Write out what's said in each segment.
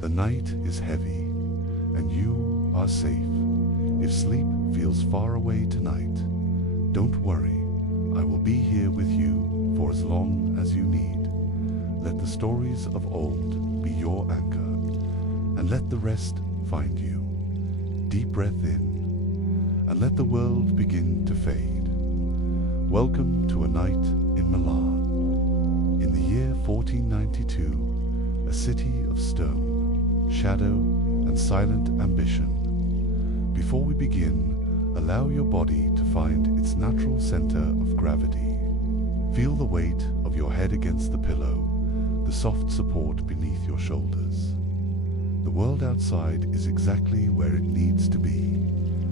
The night is heavy, and you are safe. If sleep feels far away tonight, don't worry, I will be here with you for as long as you need. Let the stories of old be your anchor, and let the rest find you. Deep breath in, and let the world begin to fade. Welcome to a night in Milan. In the year 1492, a city of stone, shadow, and silent ambition. Before we begin, allow your body to find its natural center of gravity. Feel the weight of your head against the pillow, the soft support beneath your shoulders. The world outside is exactly where it needs to be,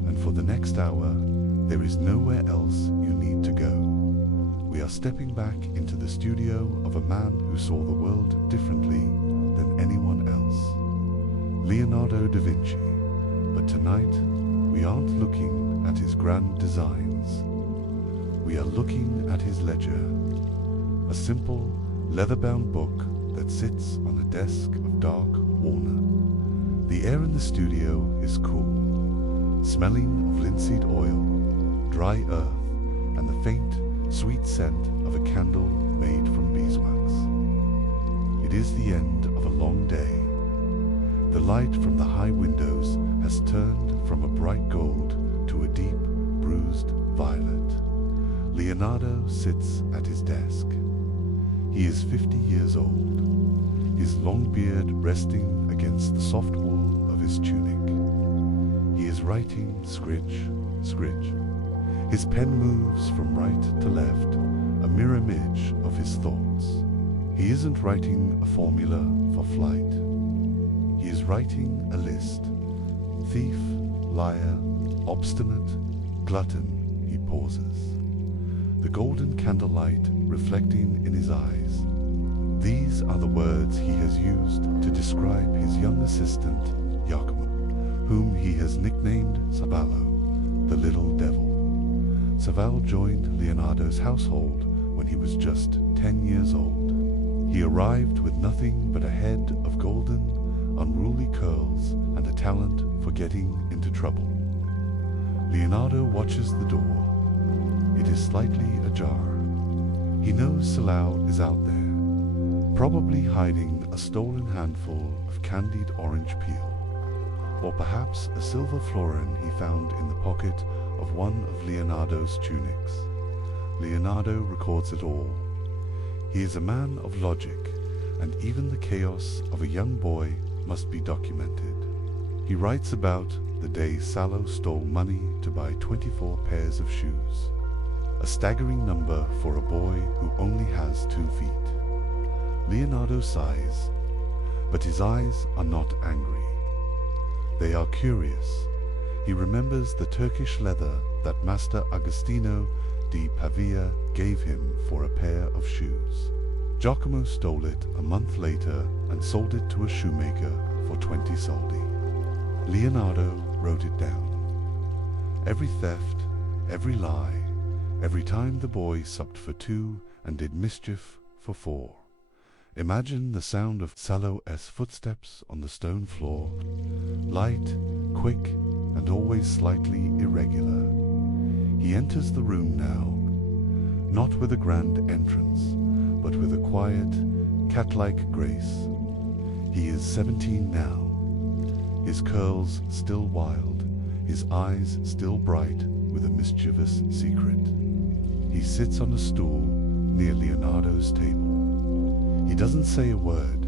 and for the next hour, there is nowhere else you need to go. We are stepping back into the studio of a man who saw the world differently than anyone else. Leonardo da Vinci. But tonight, we aren't looking at his grand designs. We are looking at his ledger, a simple, leather-bound book that sits on a desk of dark walnut. The air in the studio is cool, smelling of linseed oil, dry earth, and the faint, sweet scent of a candle made from beeswax. It is the end of a long day. The light from the high windows has turned from a bright gold to a deep, bruised violet. Leonardo sits at his desk. He is 50 years old, his long beard resting against the soft wool of his tunic. He is writing scritch, scritch. His pen moves from right to left, a mirror image of his thoughts. He isn't writing a formula for flight. He is writing a list. Thief, liar, obstinate, glutton. He pauses, the golden candlelight reflecting in his eyes. These are the words he has used to describe his young assistant, Giacomo, whom he has nicknamed Savallo, the little devil. Saval joined Leonardo's household when he was just 10 years old. He arrived with nothing but a head of golden, unruly curls and a talent for getting into trouble. Leonardo watches the door. It is slightly ajar. He knows Salau is out there, probably hiding a stolen handful of candied orange peel, or perhaps a silver florin he found in the pocket of one of Leonardo's tunics. Leonardo records it all. He is a man of logic, and even the chaos of a young boy must be documented. He writes about the day Salo stole money to buy 24 pairs of shoes, a staggering number for a boy who only has 2 feet. Leonardo sighs, but his eyes are not angry. They are curious. He remembers the Turkish leather that Master Agostino di Pavia gave him for a pair of shoes. Giacomo stole it a month later and sold it to a shoemaker for 20 soldi. Leonardo wrote it down. Every theft, every lie, every time the boy supped for 2 and did mischief for 4. Imagine the sound of Salo's footsteps on the stone floor, light, quick, and always slightly irregular. He enters the room now, not with a grand entrance, but with a quiet, cat-like grace. He is 17 now, his curls still wild, his eyes still bright with a mischievous secret. He sits on a stool near Leonardo's table. He doesn't say a word.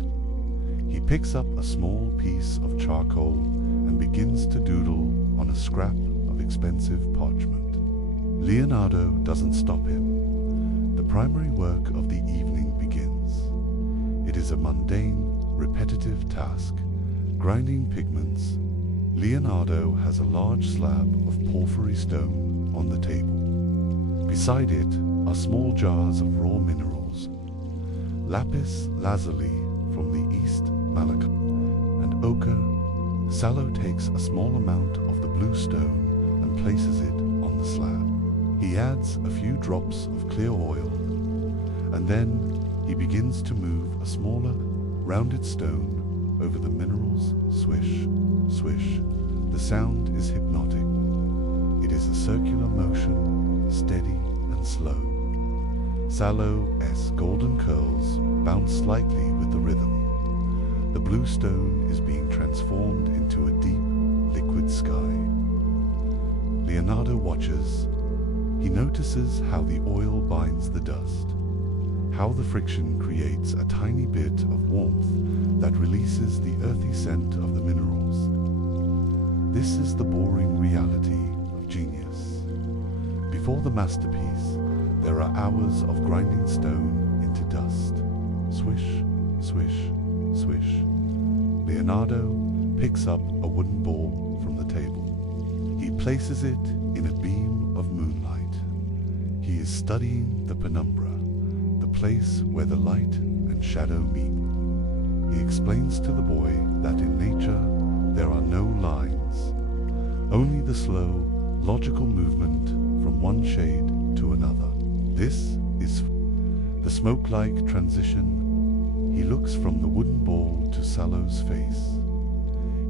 He picks up a small piece of charcoal and begins to doodle on a scrap of expensive parchment. Leonardo doesn't stop him. The primary work of the evening begins. It is a mundane, repetitive task, grinding pigments. Leonardo has a large slab of porphyry stone on the table. Beside it are small jars of raw minerals, lapis lazuli from the East Malacca, and ochre. Salo takes a small amount of the blue stone and places it on the slab. He adds a few drops of clear oil, and then he begins to move a smaller, rounded stone over the mineral swish, swish. The sound is hypnotic. It is a circular motion, steady and slow. Sallow's golden curls bounce slightly with the rhythm. The blue stone is being transformed into a deep, liquid sky. Leonardo watches. He notices how the oil binds the dust, how the friction creates a tiny bit of warmth that releases the earthy scent of the minerals. This is the boring reality of genius. Before the masterpiece, there are hours of grinding stone into dust. Swish, swish, swish. Leonardo picks up a wooden ball from the table. He places it in a beam of moonlight. He is studying the penumbra, the place where the light and shadow meet. He explains to the boy that in nature there are no lines, only the slow, logical movement from one shade to another. This is the smoke-like transition. He looks from the wooden ball to Sallow's face.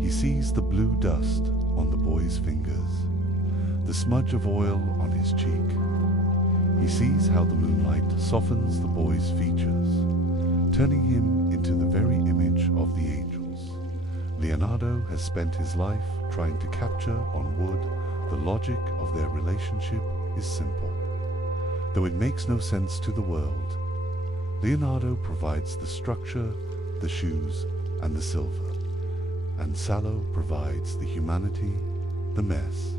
He sees the blue dust on the boy's fingers, the smudge of oil on his cheek. He sees how the moonlight softens the boy's features, turning him into the very image of the angels. Leonardo has spent his life trying to capture on wood the logic of their relationship is simple. Though it makes no sense to the world, Leonardo provides the structure, the shoes, and the silver, and Sallow provides the humanity, the mess,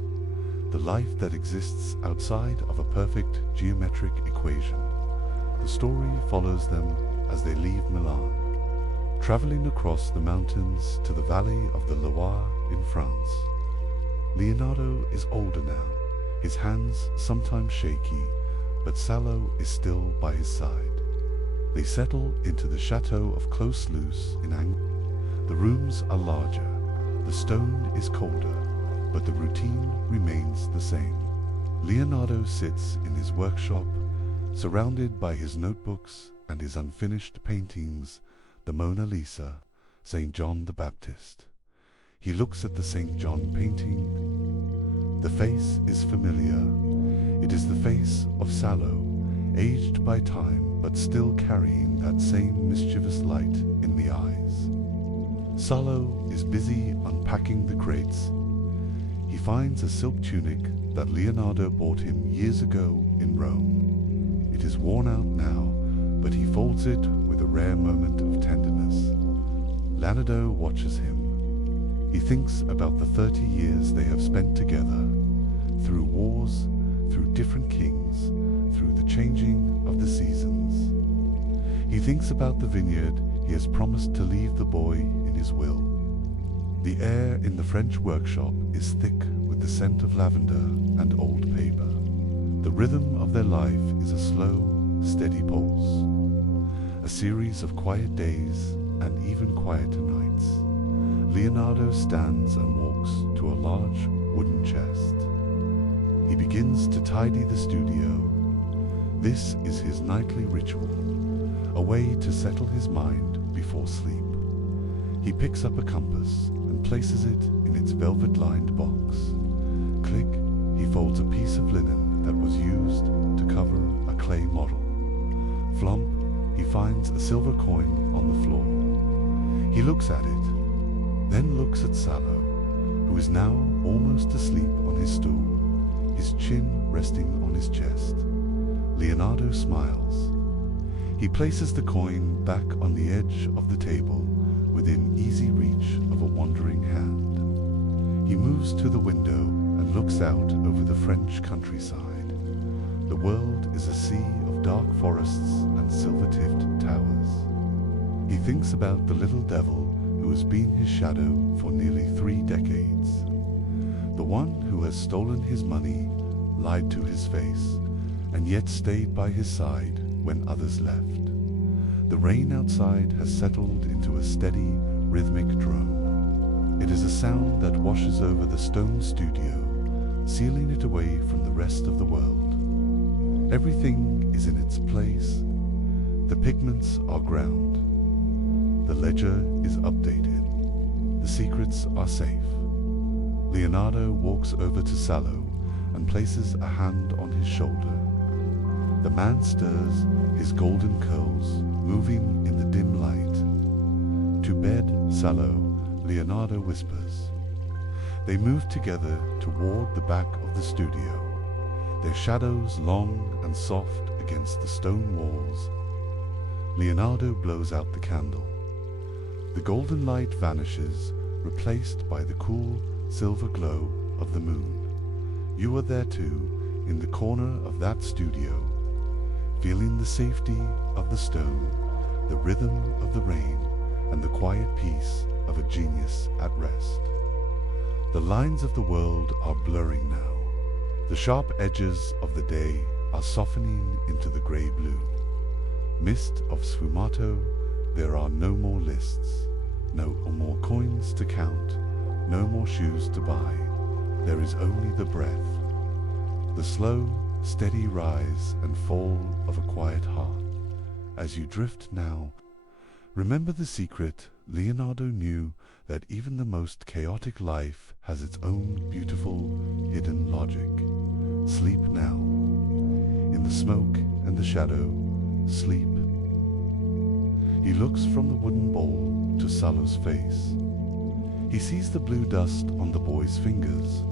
the life that exists outside of a perfect geometric equation. The story follows them as they leave Milan, traveling across the mountains to the valley of the Loire in France. Leonardo is older now, his hands sometimes shaky, but Sallow is still by his side. They settle into the chateau of Clos-Luce in Angers. The rooms are larger, the stone is colder, but the routine remains the same. Leonardo sits in his workshop, surrounded by his notebooks and his unfinished paintings, the Mona Lisa, St. John the Baptist. He looks at the St. John painting. The face is familiar. It is the face of Sallow, aged by time but still carrying that same mischievous light in the eyes. Sallow is busy unpacking the crates. He finds a silk tunic that Leonardo bought him years ago in Rome. It is worn out now, but he folds it with a rare moment of tenderness. Leonardo watches him. He thinks about the 30 years they have spent together, through wars, through different kings, through the changing of the seasons. He thinks about the vineyard he has promised to leave the boy in his will. The air in the French workshop is thick with the scent of lavender and old paper. The rhythm of their life is a slow, steady pulse, a series of quiet days and even quieter nights. Leonardo stands and walks to a large wooden chest. He begins to tidy the studio. This is his nightly ritual, a way to settle his mind before sleep. He picks up a compass and places it in its velvet-lined box. Click, he folds a piece of linen that was used to cover a clay model. Flump, he finds a silver coin on the floor. He looks at it, then looks at Sallow, who is now almost asleep on his stool, his chin resting on his chest. Leonardo smiles. He places the coin back on the edge of the table, within easy reach of a wandering hand. He moves to the window and looks out over the French countryside. The world is a sea of dark forests and silver-tipped towers. He thinks about the little devil who has been his shadow for nearly 3 decades. The one who has stolen his money, lied to his face, and yet stayed by his side when others left. The rain outside has settled into a steady, rhythmic drone. It is a sound that washes over the stone studio, sealing it away from the rest of the world. Everything is in its place. The pigments are ground. The ledger is updated. The secrets are safe. Leonardo walks over to Sallow and places a hand on his shoulder. The man stirs, his golden curls moving in the dim light. "To bed, Sallow," Leonardo whispers. They move together toward the back of the studio, their shadows long and soft against the stone walls. Leonardo blows out the candle. The golden light vanishes, replaced by the cool silver glow of the moon. You are there too, in the corner of that studio, feeling the safety of the stone, the rhythm of the rain, and the quiet peace of a genius at rest. The lines of the world are blurring now. The sharp edges of the day are softening into the grey blue. Mist of sfumato, there are no more lists, no more coins to count, no more shoes to buy. There is only the breath, the slow, steady rise and fall of a quiet heart. As you drift now, remember the secret. Leonardo knew that even the most chaotic life has its own beautiful, hidden logic. Sleep now. In the smoke and the shadow, sleep. He looks from the wooden bowl to Sallow's face. He sees the blue dust on the boy's fingers,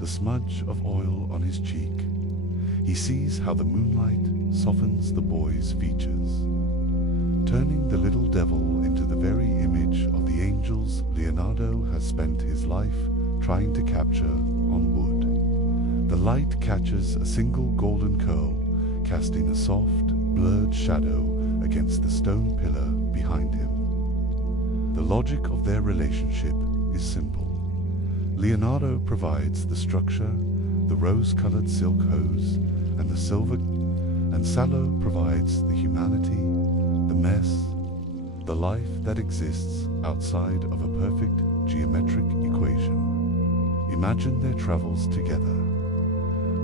the smudge of oil on his cheek. He sees how the moonlight softens the boy's features, turning the little devil into the very image of the angels Leonardo has spent his life trying to capture on wood. The light catches a single golden curl, casting a soft, blurred shadow against the stone pillar behind him. The logic of their relationship is simple. Leonardo provides the structure, the rose-colored silk hose, and the silver, and Sallow provides the humanity, the mess, the life that exists outside of a perfect geometric equation. Imagine their travels together.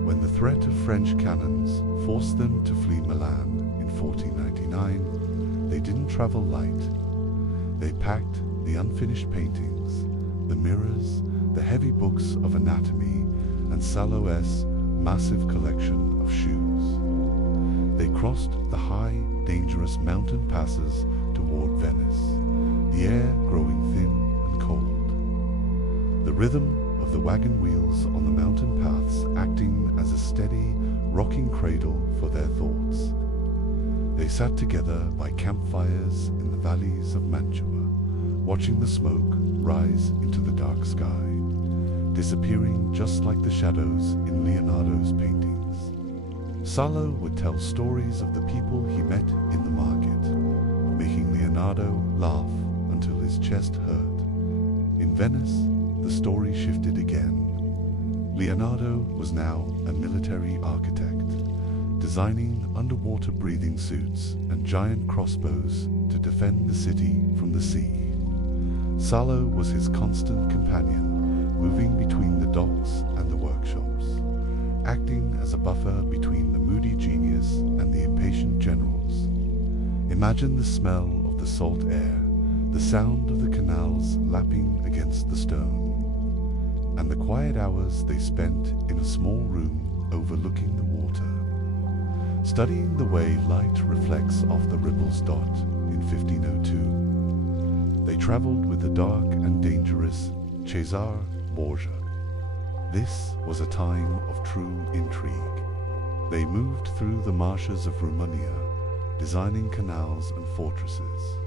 When the threat of French cannons forced them to flee Milan in 1499, they didn't travel light. They packed the unfinished paintings, the mirrors, the heavy books of anatomy, and Sallow's massive collection of shoes. They crossed the high, dangerous mountain passes toward Venice, the air growing thin and cold. The rhythm of the wagon wheels on the mountain paths acting as a steady, rocking cradle for their thoughts. They sat together by campfires in the valleys of Mantua, watching the smoke rise into the dark sky, disappearing just like the shadows in Leonardo's paintings. Sallow would tell stories of the people he met in the market, making Leonardo laugh until his chest hurt. In Venice, the story shifted again. Leonardo was now a military architect, designing underwater breathing suits and giant crossbows to defend the city from the sea. Sallow was his constant companion, moving between the docks and the workshops, acting as a buffer between the moody genius and the impatient generals. Imagine the smell of the salt air, the sound of the canals lapping against the stone, and the quiet hours they spent in a small room overlooking the water, studying the way light reflects off the ripple's dot in 1502. They traveled with the dark and dangerous Cesare Borgia. This was a time of true intrigue. They moved through the marshes of Romania, designing canals and fortresses.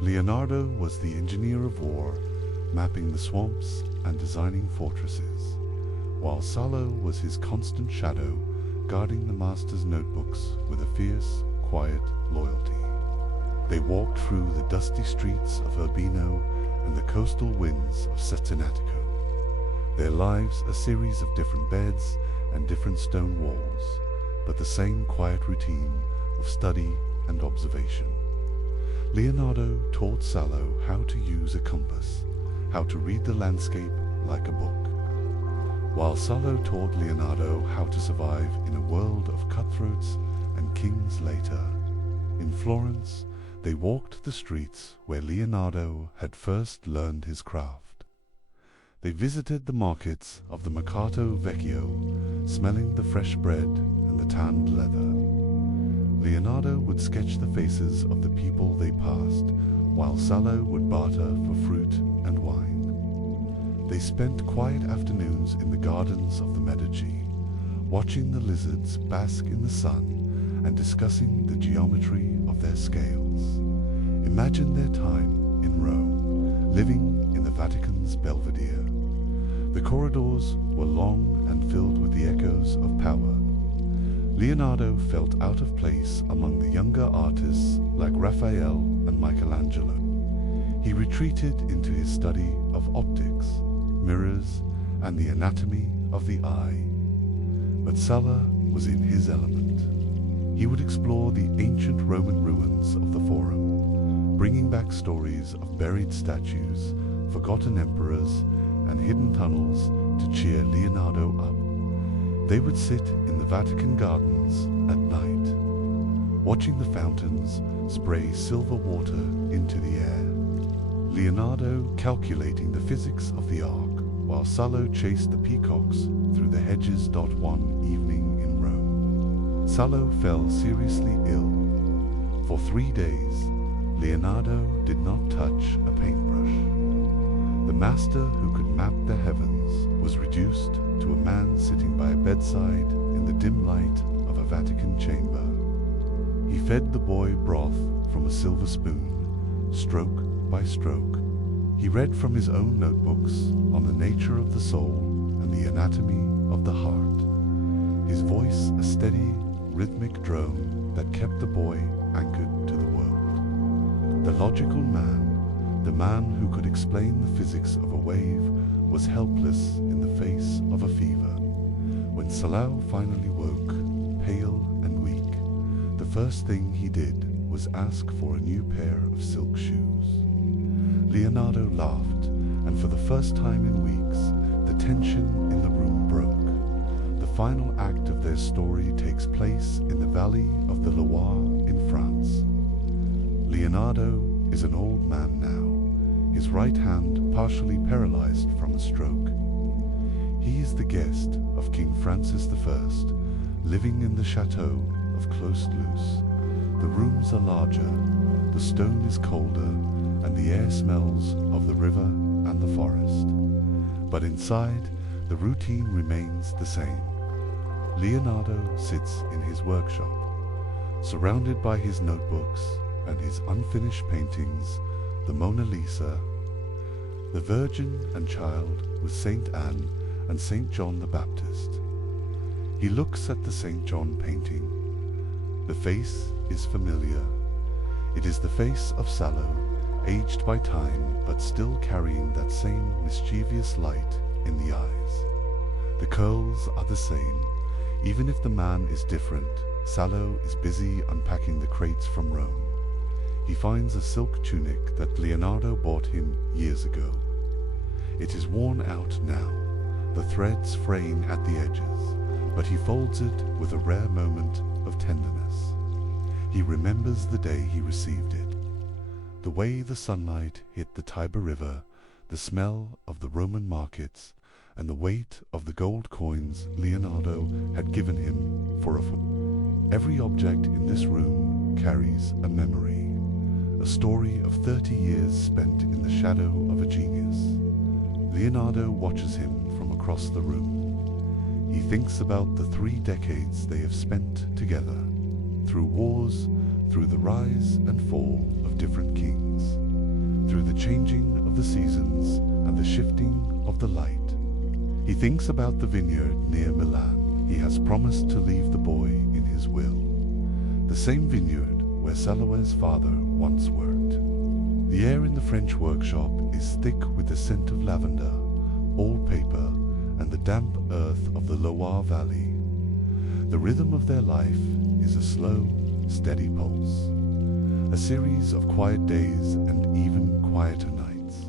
Leonardo was the engineer of war, mapping the swamps and designing fortresses, while Sallow was his constant shadow, guarding the master's notebooks with a fierce, quiet loyalty. They walked through the dusty streets of Urbino and the coastal winds of Cetinatico, their lives a series of different beds and different stone walls, but the same quiet routine of study and observation. Leonardo taught Sallow how to use a compass, how to read the landscape like a book, while Sallow taught Leonardo how to survive in a world of cutthroats and kings later. In Florence, They walked the streets where Leonardo had first learned his craft. They visited the markets of the Mercato Vecchio, smelling the fresh bread and the tanned leather. Leonardo would sketch the faces of the people they passed, while Salo would barter for fruit and wine. They spent quiet afternoons in the gardens of the Medici, watching the lizards bask in the sun and discussing the geometry of their scales. Imagine their time in Rome, living in the Vatican's Belvedere. The corridors were long and filled with the echoes of power. Leonardo felt out of place among the younger artists like Raphael and Michelangelo. He retreated into his study of optics, mirrors, and the anatomy of the eye. But Sala was in his element. He would explore the ancient Roman ruins of the Forum, bringing back stories of buried statues, forgotten emperors, and hidden tunnels to cheer Leonardo up. They would sit in the Vatican gardens at night, watching the fountains spray silver water into the air. Leonardo calculating the physics of the arc, while Salo chased the peacocks through the hedges. One evening in Rome, Salo fell seriously ill. For 3 days, Leonardo did not touch a paintbrush. The master who could map the heavens was reduced to a man sitting by a bedside in the dim light of a Vatican chamber. He fed the boy broth from a silver spoon, stroke by stroke. He read from his own notebooks on the nature of the soul and the anatomy of the heart. His voice a steady, rhythmic drone that kept the boy anchored to the world. The logical man, the man who could explain the physics of a wave, was helpless in the face of a fever. When Salau finally woke, pale and weak, the first thing he did was ask for a new pair of silk shoes. Leonardo laughed, and for the first time in weeks, the tension in the room broke. The final act of their story takes place in the valley of the Loire in France. Leonardo is an old man now, his right hand partially paralyzed from a stroke. He is the guest of King Francis I, living in the chateau of Clos-Luce. The rooms are larger, the stone is colder, and the air smells of the river and the forest. But inside, the routine remains the same. Leonardo sits in his workshop, surrounded by his notebooks and his unfinished paintings, the Mona Lisa, the Virgin and Child with Saint Anne and Saint John the Baptist. He looks at the Saint John painting. The face is familiar. It is the face of Salo, aged by time but still carrying that same mischievous light in the eyes. The curls are the same. Even if the man is different, Salo is busy unpacking the crates from Rome. He finds a silk tunic that Leonardo bought him years ago. It is worn out now, the threads fraying at the edges, but he folds it with a rare moment of tenderness. He remembers the day he received it, the way the sunlight hit the Tiber River, the smell of the Roman markets, and the weight of the gold coins Leonardo had given him for a foot. Every object in this room carries a memory, a story of 30 years spent in the shadow of a genius. Leonardo watches him from across the room. He thinks about the 3 decades they have spent together, through wars, through the rise and fall of different kings, through the changing of the seasons and the shifting of the light. He thinks about the vineyard near Milan he has promised to leave the boy in his will, the same vineyard where Saloe's father once worked. The air in the French workshop is thick with the scent of lavender, old paper, and the damp earth of the Loire Valley. The rhythm of their life is a slow, steady pulse, a series of quiet days and even quieter nights.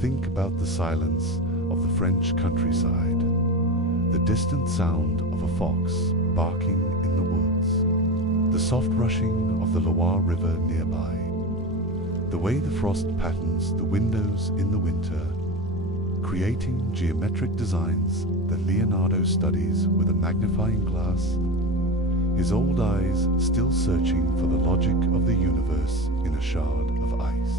Think about the silence of the French countryside, the distant sound of a fox barking in the woods, the soft rushing of the Loire River nearby, The way the frost patterns the windows in the winter, creating geometric designs that Leonardo studies with a magnifying glass, his old eyes still searching for the logic of the universe in a shard of ice.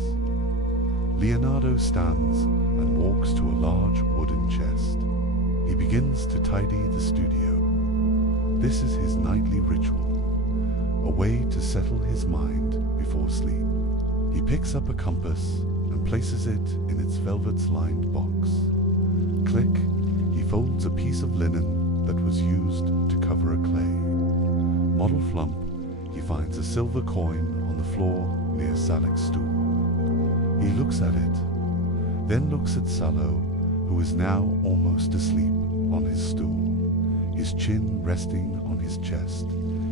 Leonardo stands and walks to a large wooden chest. He begins to tidy the studio. This is his nightly ritual, a way to settle his mind before sleep. He picks up a compass and places it in its velvet-lined box. Click, he folds a piece of linen that was used to cover a clay. Model flump, he finds a silver coin on the floor near Salak's stool. He looks at it, then looks at Salo, who is now almost asleep on his stool, his chin resting on his chest,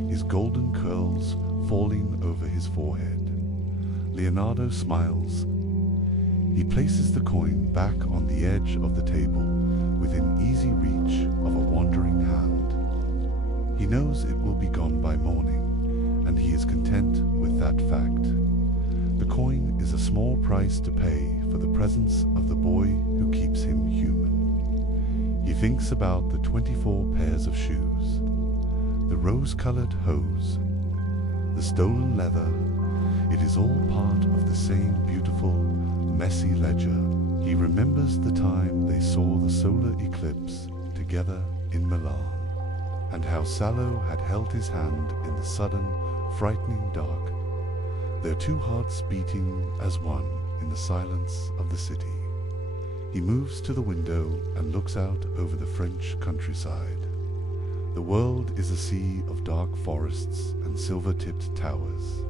his golden curls falling over his forehead. Leonardo smiles. He places the coin back on the edge of the table within easy reach of a wandering hand. He knows it will be gone by morning, and he is content with that fact. The coin is a small price to pay for the presence of the boy who keeps him human. He thinks about the 24 pairs of shoes, the rose-colored hose, the stolen leather. It is all part of the same beautiful, messy ledger. He remembers the time they saw the solar eclipse together in Milan, and how Salo had held his hand in the sudden, frightening dark, their two hearts beating as one in the silence of the city. He moves to the window and looks out over the French countryside. The world is a sea of dark forests and silver-tipped towers.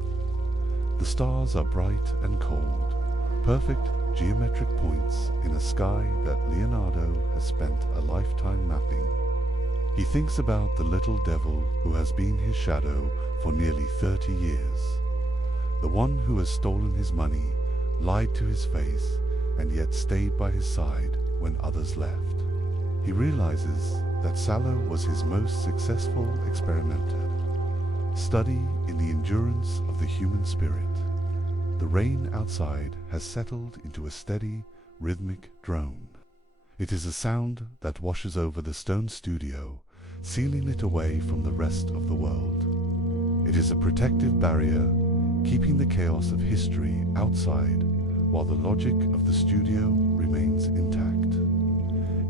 The stars are bright and cold, perfect geometric points in a sky that Leonardo has spent a lifetime mapping. He thinks about the little devil who has been his shadow for nearly 30 years. The one who has stolen his money, lied to his face, and yet stayed by his side when others left. He realizes that Salo was his most successful experimenter. Study in the endurance of the human spirit. The rain outside has settled into a steady, rhythmic drone. It is a sound that washes over the stone studio, sealing it away from the rest of the world. It is a protective barrier, keeping the chaos of history outside while the logic of the studio remains intact.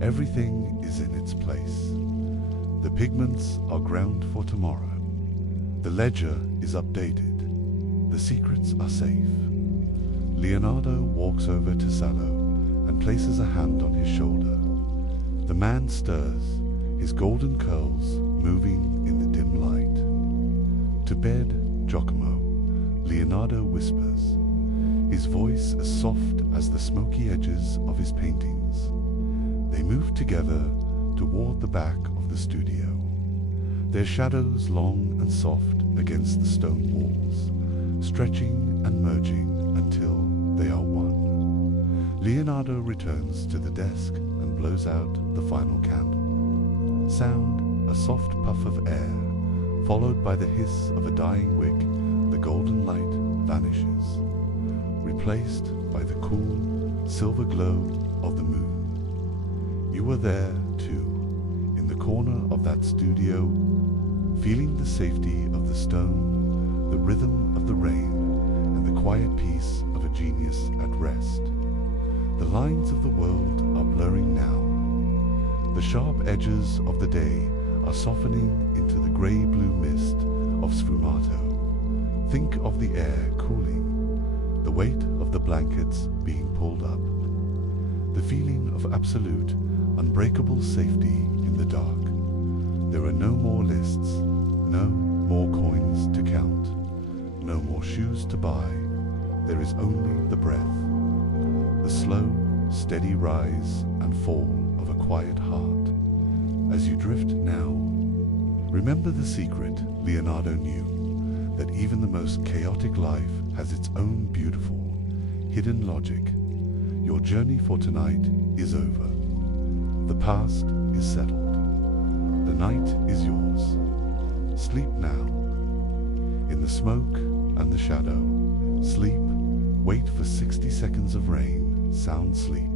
Everything is in its place. The pigments are ground for tomorrow. The ledger is updated. The secrets are safe. Leonardo walks over to Salo and places a hand on his shoulder. The man stirs, his golden curls moving in the dim light. To bed, Giacomo, Leonardo whispers, his voice as soft as the smoky edges of his paintings. They move together toward the back of the studio, their shadows long and soft against the stone walls, stretching and merging until they are one. Leonardo returns to the desk and blows out the final candle. Sound, a soft puff of air, followed by the hiss of a dying wick. The golden light vanishes, replaced by the cool, silver glow of the moon. You were there, too, in the corner of that studio, feeling the safety of the stone, the rhythm of the rain, and the quiet peace of a genius at rest. The lines of the world are blurring now. The sharp edges of the day are softening into the grey-blue mist of sfumato. Think of the air cooling, the weight of the blankets being pulled up, the feeling of absolute, unbreakable safety in the dark. There are no more lists, no more coins to count, no more shoes to buy. There is only the breath, the slow, steady rise and fall of a quiet heart. As you drift now, remember the secret Leonardo knew, that even the most chaotic life has its own beautiful, hidden logic. Your journey for tonight is over. The past is settled. The night is yours. Sleep now. In the smoke and the shadow, sleep Wait for 60 seconds of rain, sound sleep.